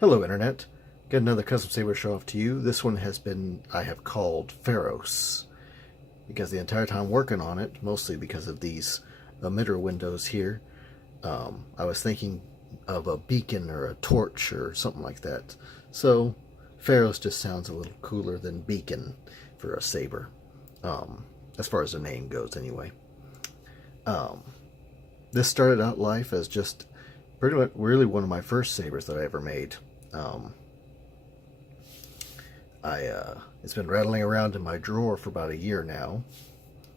Hello Internet, got another custom saber show off to you. This one I have called Pharos, because the entire time working on it, mostly because of these emitter windows here, I was thinking of a beacon or a torch or something like that. So Pharos just sounds a little cooler than beacon for a saber, as far as the name goes anyway. This started out life as just pretty much really one of my first sabers that I ever made. It's been rattling around in my drawer for about a year now.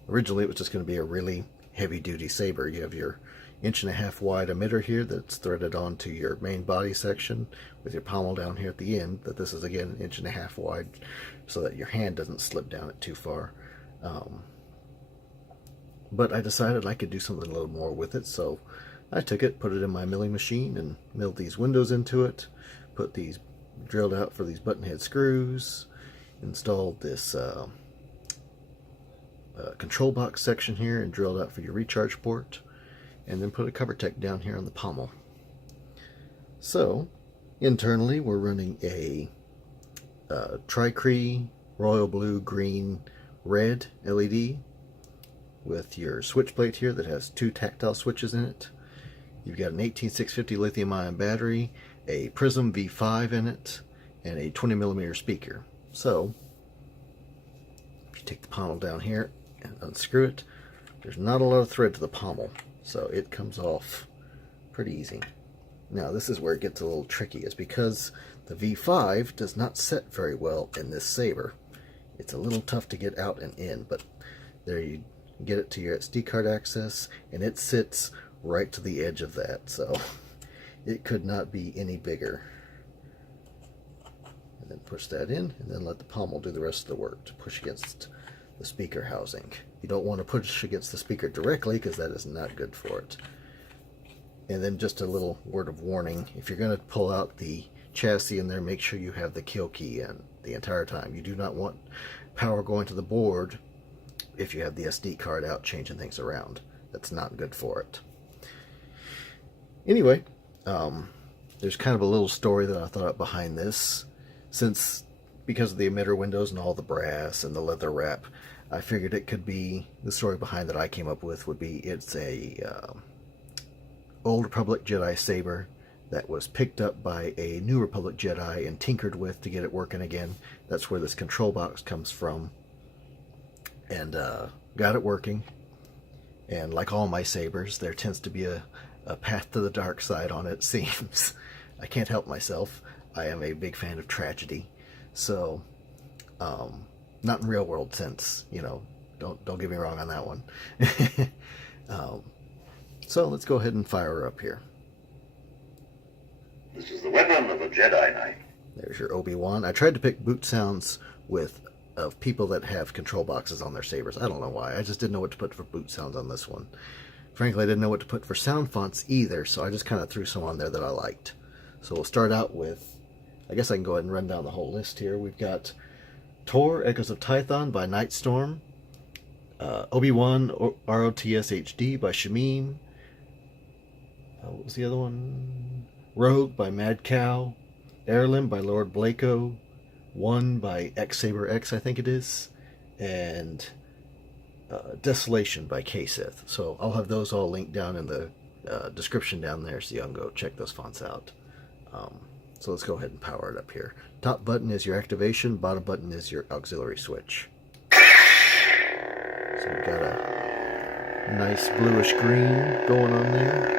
Originally it was just going to be a really heavy-duty saber. You have your 1.5 wide emitter here that's threaded onto your main body section with your pommel down here at the end. That this is again 1.5 wide so that your hand doesn't slip down it too far. But I decided I could do something a little more with it, so I took it, put it in my milling machine, and milled these windows into it. Put these drilled out for these button head screws. Installed this control box section here and drilled out for your recharge port, and then put a cover tech down here on the pommel. So internally we're running a Tri-Cree royal blue, green, red LED with your switch plate here that has 2 tactile switches in it. You've got an 18650 lithium-ion battery, a PRIZM V5 in it, and a 20mm speaker. So if you take the pommel down here and unscrew it, there's not a lot of thread to the pommel, so it comes off pretty easy. Now this is where it gets a little tricky, is because the V5 does not set very well in this saber. It's a little tough to get out and in, but there you get it to your SD card access, and it sits right to the edge of that, so it could not be any bigger. And then push that in, and then let the pommel do the rest of the work to push against the speaker housing. You don't want to push against the speaker directly, because that is not good for it. And then just a little word of warning: if you're going to pull out the chassis in there, make sure you have the kill key in the entire time. You do not want power going to the board if you have the SD card out changing things around. That's not good for it. Anyway, there's kind of a little story that I thought up behind this. Because of the emitter windows and all the brass and the leather wrap, I figured it could be, the story behind that I came up with would be, it's a old Republic Jedi saber that was picked up by a New Republic Jedi and tinkered with to get it working again. That's where this control box comes from. And got it working. And like all my sabers, there tends to be a path to the dark side on it, it seems. I can't help myself. I am a big fan of tragedy. So, not in real world sense, you know, don't get me wrong on that one. So let's go ahead and fire her up here. This is the weapon of a Jedi Knight. There's your Obi-Wan. I tried to pick boot sounds of people that have control boxes on their sabers. I don't know why. I just didn't know what to put for boot sounds on this one. Frankly, I didn't know what to put for sound fonts either, so I just kind of threw some on there that I liked. So we'll start out with, I guess I can go ahead and run down the whole list here. We've got Tor, Echoes of Tython by Nightstorm, Obi-Wan ROTS HD by Shamim, what was the other one? Rogue by Madcow, Heirloom by Lord Blako, 1 by XSaberX, I think it is, and Desolation by KSith. So I'll have those all linked down in the description down there, so you can go check those fonts out. So let's go ahead and power it up here. Top button is your activation, bottom button is your auxiliary switch. So we've got a nice bluish green going on there,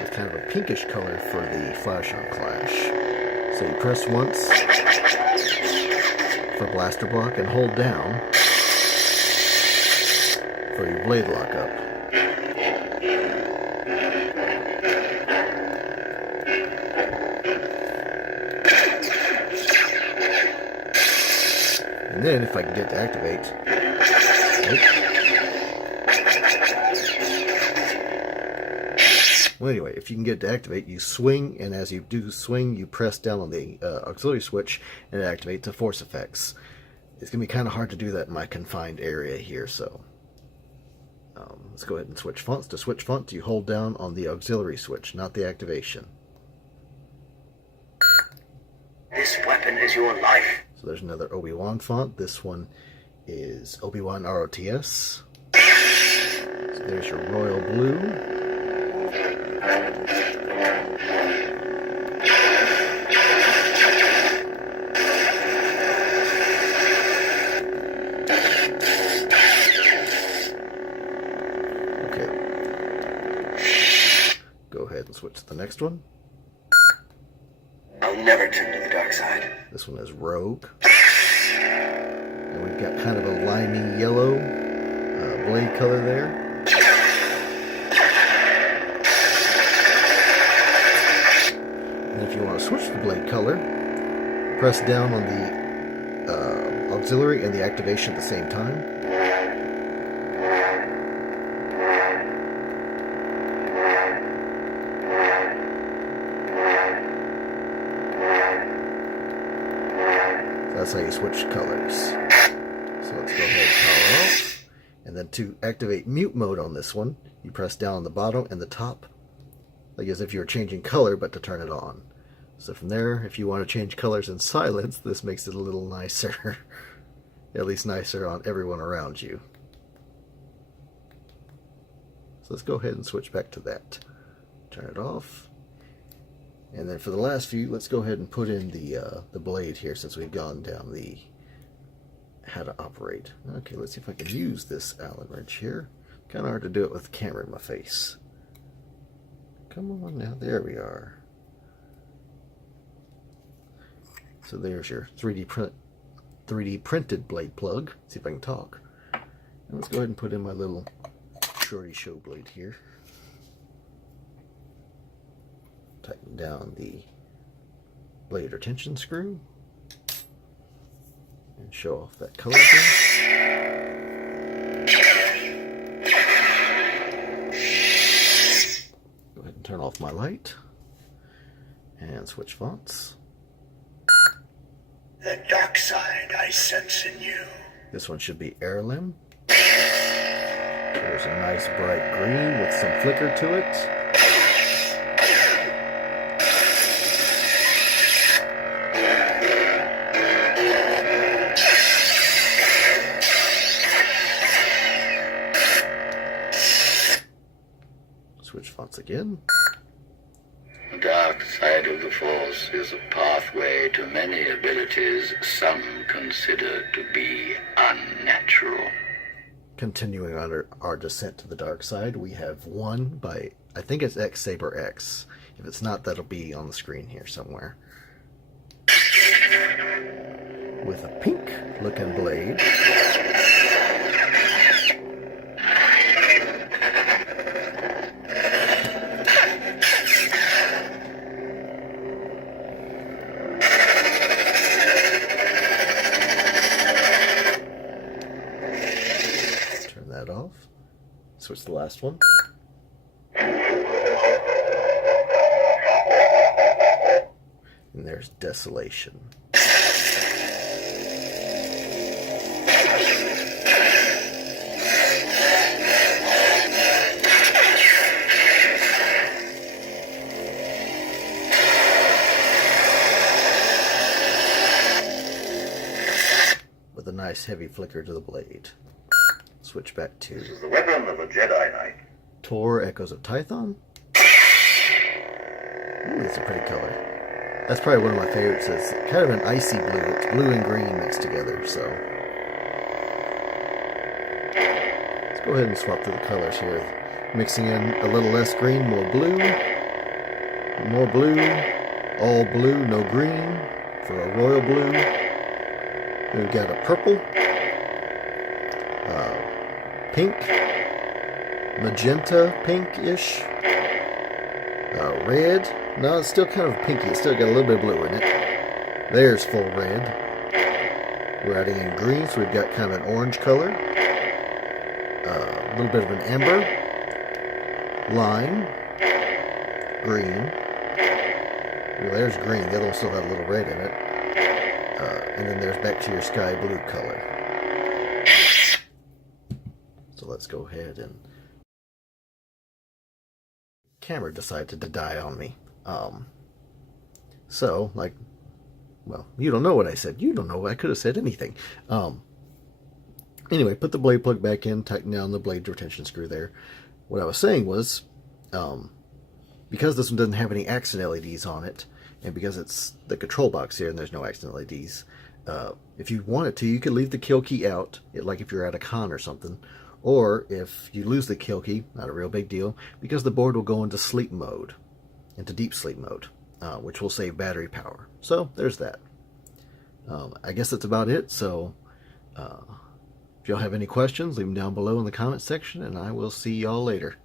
with kind of a pinkish color for the flash on clash. So you press once for blaster block and hold down for your blade lock up. And then if I can get to activate, well, anyway, if you can get to activate, you swing, and as you do swing, you press down on the auxiliary switch, and it activates the force effects. It's going to be kind of hard to do that in my confined area here, so Let's go ahead and switch fonts. To switch font, you hold down on the auxiliary switch, not the activation. This weapon is your life. So there's another Obi-Wan font. This one is Obi-Wan ROTS. So there's your royal blue. Okay. Go ahead and switch to the next one. I'll never turn to the dark side. This one is Rogue. And we've got kind of a limey yellow blade color there. And if you want to switch the blade color, press down on the auxiliary and the activation at the same time. That's how you switch colors. So let's go ahead and power off. And then to activate mute mode on this one, you press down on the bottom and the top, like as if you were changing color, but to turn it on. So from there, if you want to change colors in silence, this makes it a little nicer. At least nicer on everyone around you. So let's go ahead and switch back to that. Turn it off. And then for the last few, let's go ahead and put in the blade here, since we've gone down the how to operate. Okay, let's see if I can use this Allen wrench here. Kind of hard to do it with the camera in my face. Come on now, there we are. So there's your 3D printed blade plug. Let's see if I can talk. And let's go ahead and put in my little shorty show blade here. Tighten down the blade retention screw and show off that color again. Go ahead and turn off my light and switch fonts. The dark side I sense in you. This one should be Heirloom. There's a nice bright green with some flicker to it. Switch fonts again. The dark side of the Force is a pathway to many abilities some consider to be unnatural. Continuing on our descent to the dark side, we have one by, I think it's XSaberX. If it's not, that'll be on the screen here somewhere. With a pink looking blade. Off. Switch to the last one. And there's Desolation. With a nice heavy flicker to the blade. Switch back to This is the weapon of a Jedi Knight. Tor Echoes of Tython. Ooh, that's a pretty color. That's probably one of my favorites. It's kind of an icy blue. It's blue and green mixed together, so. Let's go ahead and swap through the colors here. Mixing in a little less green, more blue. More blue. All blue, no green. For a royal blue. Then we've got a purple. Pink, magenta, pink-ish, red. No, it's still kind of pinky. It's still got a little bit of blue in it. There's full red. We're adding in green, so we've got kind of an orange color. A little bit of an amber, lime, green. Well, there's green. The other one still had a little red in it. And then there's back to your sky blue color. So let's go ahead and... Camera decided to die on me. So, like, well, you don't know what I said. You don't know. I could have said anything. Anyway, put the blade plug back in, tighten down the blade retention screw there. What I was saying was, because this one doesn't have any accent LEDs on it, and because it's the control box here and there's no accent LEDs, if you wanted to, you could leave the kill key out, like if you're at a con or something. Or if you lose the kill key, not a real big deal, because the board will go into sleep mode, into deep sleep mode, which will save battery power. So there's that. I guess that's about it. So if y'all have any questions, leave them down below in the comment section, and I will see y'all later.